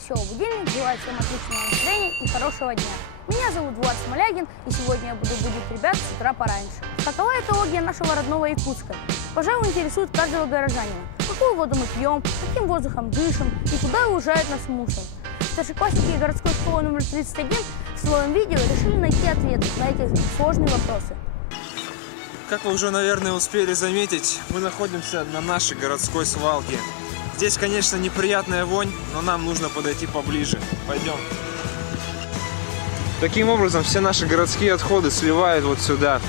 веселый будильник. Желаю всем отличного настроения и хорошего дня. Меня зовут Влад Смолягин, и сегодня я буду будить ребят с утра пораньше. Какова экология нашего родного Якутска? Пожалуй, интересует каждого горожанина. Какую воду мы пьем, каким воздухом дышим и куда уезжает наш мусор. Старшеклассники городской школы номер 31 в своем видео решили найти ответы на эти сложные вопросы. Как вы уже, наверное, успели заметить, мы находимся на нашей городской свалке. Здесь, конечно, неприятная вонь, но нам нужно подойти поближе. Пойдем. Таким образом, все наши городские отходы сливают вот сюда.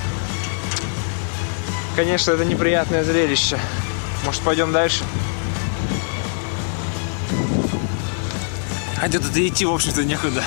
Конечно, это неприятное зрелище. Может, пойдем дальше? Хотя тут и идти, в общем-то, некуда.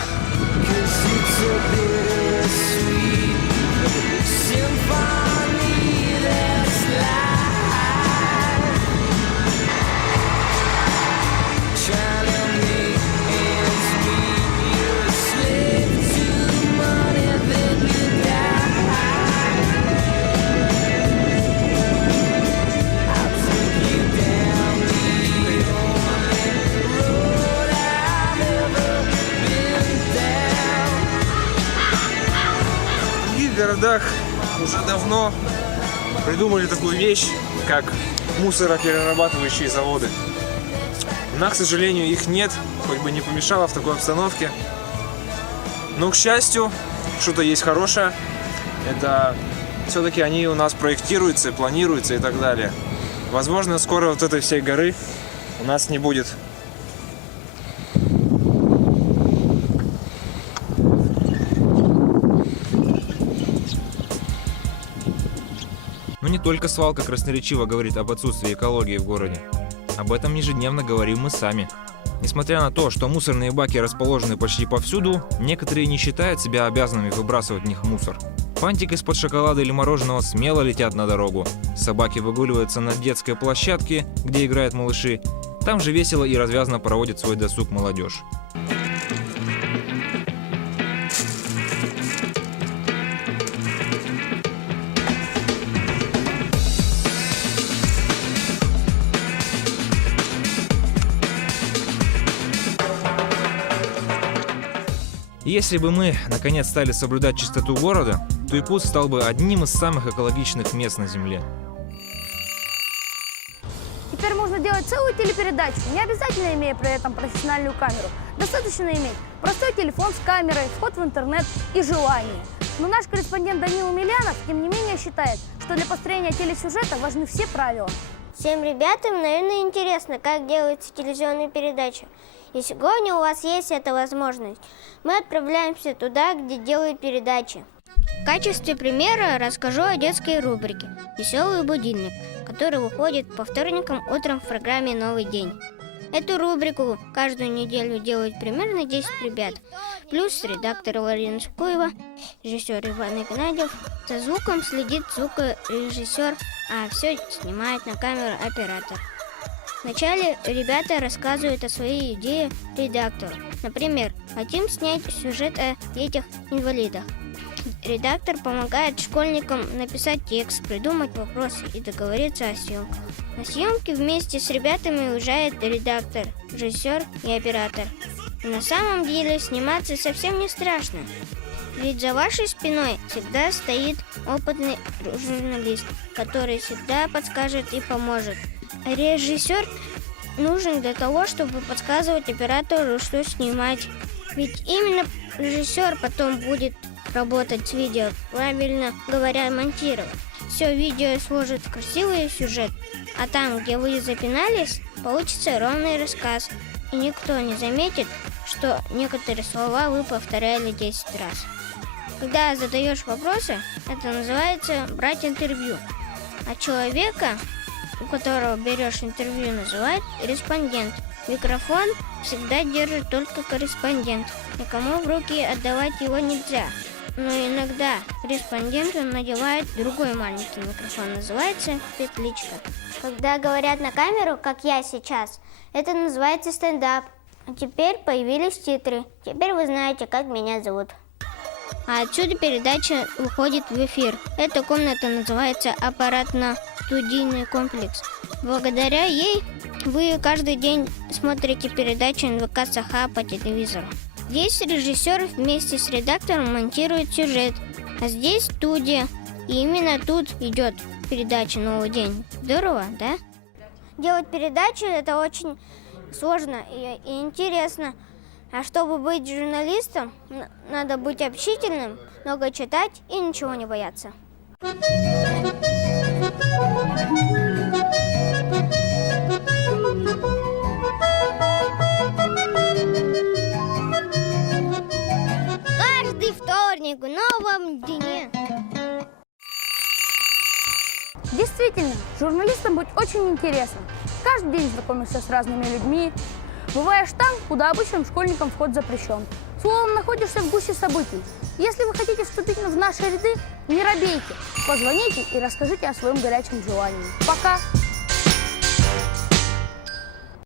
В городах уже давно придумали такую вещь, как мусороперерабатывающие заводы. У нас, к сожалению, их нет, хоть бы не помешало в такой обстановке. Но, к счастью, что-то есть хорошее. Это все-таки они у нас проектируются, планируются и так далее. Возможно, скоро вот этой всей горы у нас не будет. Но не только свалка красноречиво говорит об отсутствии экологии в городе. Об этом ежедневно говорим мы сами. Несмотря на то, что мусорные баки расположены почти повсюду, некоторые не считают себя обязанными выбрасывать в них мусор. Фантик из-под шоколада или мороженого смело летят на дорогу. Собаки выгуливаются на детской площадке, где играют малыши. Там же весело и развязно проводит свой досуг молодежь. Если бы мы, наконец, стали соблюдать чистоту города, то Якутск стал бы одним из самых экологичных мест на Земле. Теперь можно делать целую телепередачу, не обязательно имея при этом профессиональную камеру. Достаточно иметь простой телефон с камерой, вход в интернет и желание. Но наш корреспондент Данил Умелянов, тем не менее, считает, что для построения телесюжета важны все правила. Всем ребятам, наверное, интересно, как делаются телевизионные передачи. И сегодня у вас есть эта возможность. Мы отправляемся туда, где делают передачи. В качестве примера расскажу о детской рубрике «Веселый будильник», который выходит по вторникам утром в программе «Новый день». Эту рубрику каждую неделю делают примерно 10 ребят. Плюс редактор Ларина Шукуева, режиссер Иван Игнатьев. За звуком следит звукорежиссер, а все снимает на камеру оператор. Вначале ребята рассказывают о своей идее редактору. Например, хотим снять сюжет о детях-инвалидах. Редактор помогает школьникам написать текст, придумать вопросы и договориться о съемках. На съемки вместе с ребятами уезжает редактор, режиссер и оператор. И на самом деле сниматься совсем не страшно. Ведь за вашей спиной всегда стоит опытный журналист, который всегда подскажет и поможет. Режиссер нужен для того, чтобы подсказывать оператору, что снимать. Ведь именно режиссер потом будет работать с видео, правильно говоря, монтировать. Все видео сложит в красивый сюжет, а там, где вы запинались, получится ровный рассказ. И никто не заметит, что некоторые слова вы повторяли 10 раз. Когда задаешь вопросы, это называется брать интервью. А человека, у которого берешь интервью, называют респондент. Микрофон всегда держит только корреспондент. Никому в руки отдавать его нельзя. Но иногда респонденту надевает другой маленький микрофон, называется петличка. Когда говорят на камеру, как я сейчас, это называется стендап. А теперь появились титры. Теперь вы знаете, как меня зовут. А отсюда передача выходит в эфир. Эта комната называется аппаратно-студийный комплекс. Благодаря ей вы каждый день смотрите передачи НВК Саха по телевизору. Здесь режиссер вместе с редактором монтирует сюжет, а здесь студия. И именно тут идет передача «Новый день». Здорово, да? Делать передачи – это очень сложно и интересно. А чтобы быть журналистом, надо быть общительным, много читать и ничего не бояться. Каждый вторник в новом дне. Действительно, журналистам быть очень интересно. Каждый день знакомишься с разными людьми. Бываешь там, куда обычным школьникам вход запрещен. Словом, находишься в гуще событий. Если вы хотите вступить в наши ряды, не робейте. Позвоните и расскажите о своем горячем желании. Пока!